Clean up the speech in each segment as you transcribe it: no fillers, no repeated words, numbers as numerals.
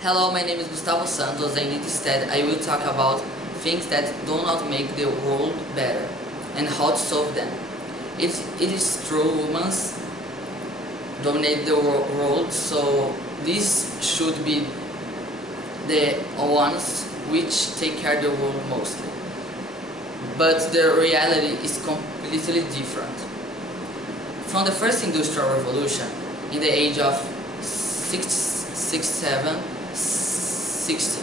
Hello, my name is Gustavo Santos, and instead I will talk about things that do not make the world better and how to solve them. It is true humans dominate the world, so these should be the ones which take care of the world mostly. But the reality is completely different. From the first industrial revolution, in the age of 67, 60,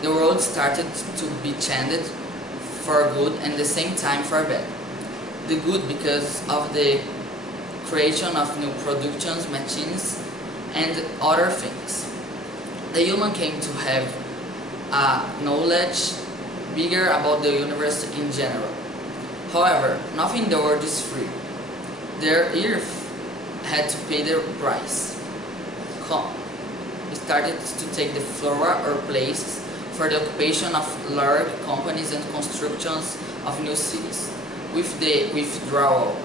the world started to be changed for good and at the same time for bad. The good because of the creation of new productions, machines, and other things. The human came to have a knowledge bigger about the universe in general. However, nothing in the world is free. The earth had to pay the price. Started to take the flora or place for the occupation of large companies and constructions of new cities. With the withdrawal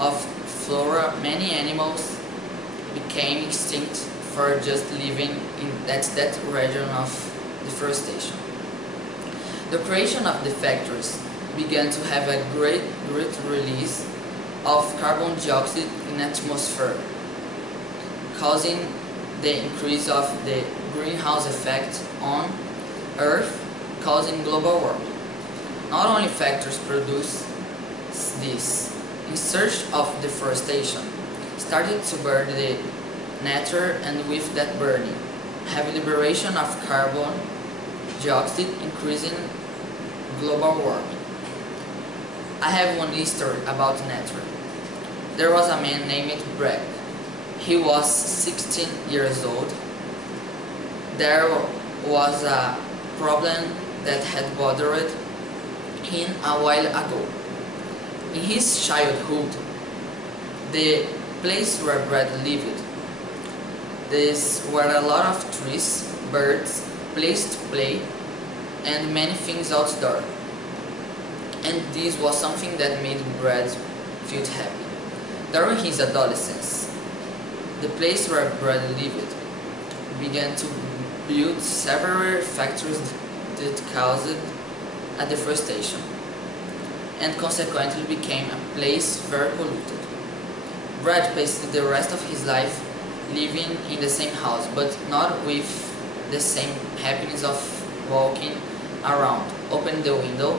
of flora, many animals became extinct for just living in that region of deforestation. The creation of the factories began to have a great release of carbon dioxide in the atmosphere, causing the increase of the greenhouse effect on Earth, causing global warming. Not only factories produce this, in search of deforestation, started to burn the nature, and with that burning, have liberation of carbon dioxide, increasing global warming. I have one history about nature. There was a man named Brad. He was 16 years old. There was a problem that had bothered him a while ago. In his childhood, the place where Brad lived, there were a lot of trees, birds, place to play, and many things outdoor. And this was something that made Brad feel happy. During his adolescence, the place where Brad lived began to build several factories that caused a deforestation and consequently became a place very polluted. Brad spent the rest of his life living in the same house, but not with the same happiness of walking around, opening the window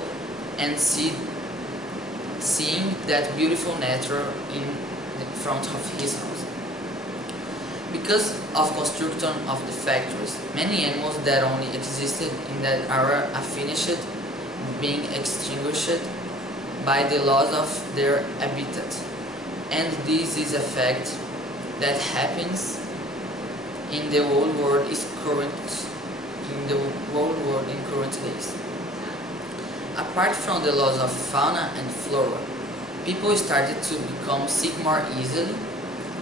and seeing that beautiful nature in the front of his house. Because of construction of the factories, many animals that only existed in that area are finished being extinguished by the loss of their habitat. And this is a fact that happens in the whole world in current days. Apart from the loss of fauna and flora, people started to become sick more easily,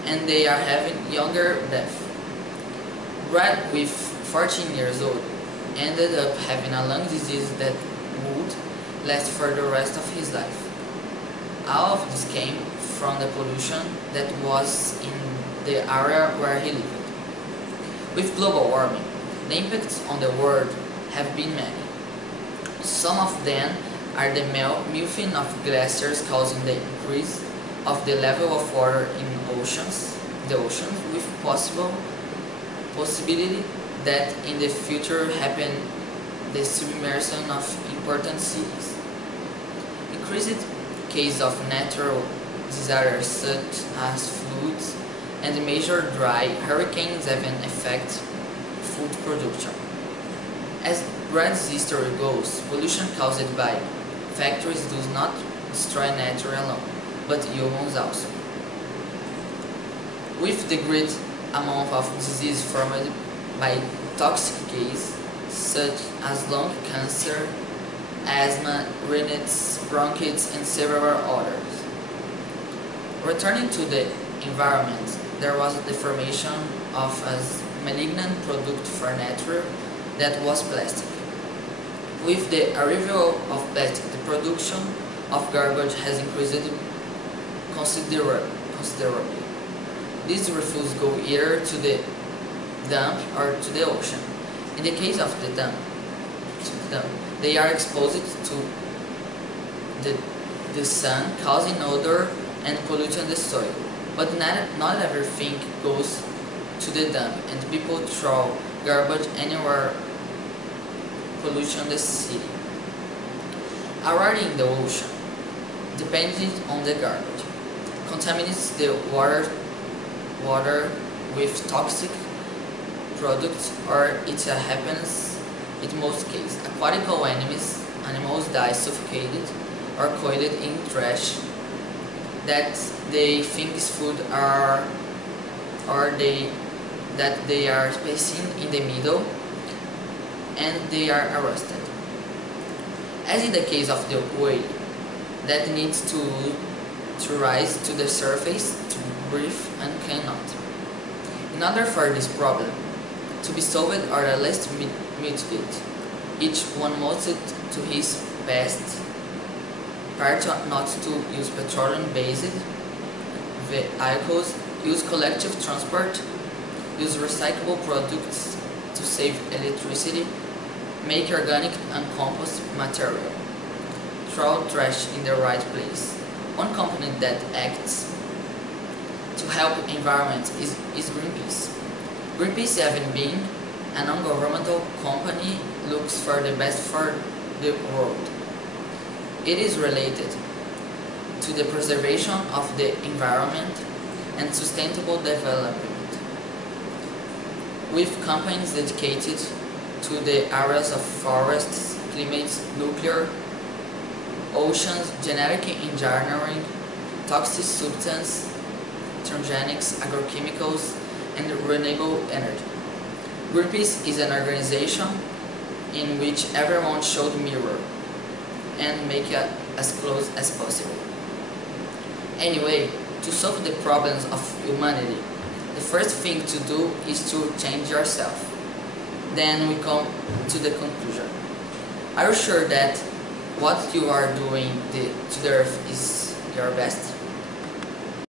and they are having younger death. Brad, with 14 years old, ended up having a lung disease that would last for the rest of his life. All of this came from the pollution that was in the area where he lived. With global warming, the impacts on the world have been many. Some of them are the melting of glaciers causing the increase of the level of water in the oceans, with possibility that in the future happen the submersion of important cities. Increased case of natural disasters such as floods and major dry hurricanes even affect food production. As Brad's history goes, pollution caused by factories does not destroy nature alone, but humans also. With the great amount of disease formed by toxic gases such as lung cancer, asthma, rhinitis, bronchitis, and several others. Returning to the environment, there was the formation of a malignant product for nature that was plastic. With the arrival of plastic, the production of garbage has increased considerably. These refuse go either to the dump or to the ocean. In the case of the dump, they are exposed to the sun, causing odor and polluting the soil. But not everything goes to the dump, and people throw garbage anywhere, polluting the city. Already in the ocean, depending on the garbage, contaminates the water with toxic products, or it happens in most cases. Aquatic animals die suffocated or coiled in trash that they think is food, that they are spacing in the middle, and they are arrested. As in the case of the whale, that needs to rise to the surface to breathe and cannot. In order for this problem to be solved or at least mitigated, each one must do his best part not to use petroleum-based vehicles, use collective transport, use recyclable products to save electricity, make organic and compost material, throw trash in the right place. One company that acts to help environment is Greenpeace. Greenpeace, having been a non-governmental company, looks for the best for the world. It is related to the preservation of the environment and sustainable development, with campaigns dedicated to the areas of forests, climates, nuclear, oceans, genetic engineering, toxic substances, transgenics, agrochemicals, and renewable energy. Greenpeace is an organization in which everyone should mirror and make it as close as possible. Anyway, to solve the problems of humanity, the first thing to do is to change yourself. Then we come to the conclusion. Are you sure that what you are doing to the earth is your best?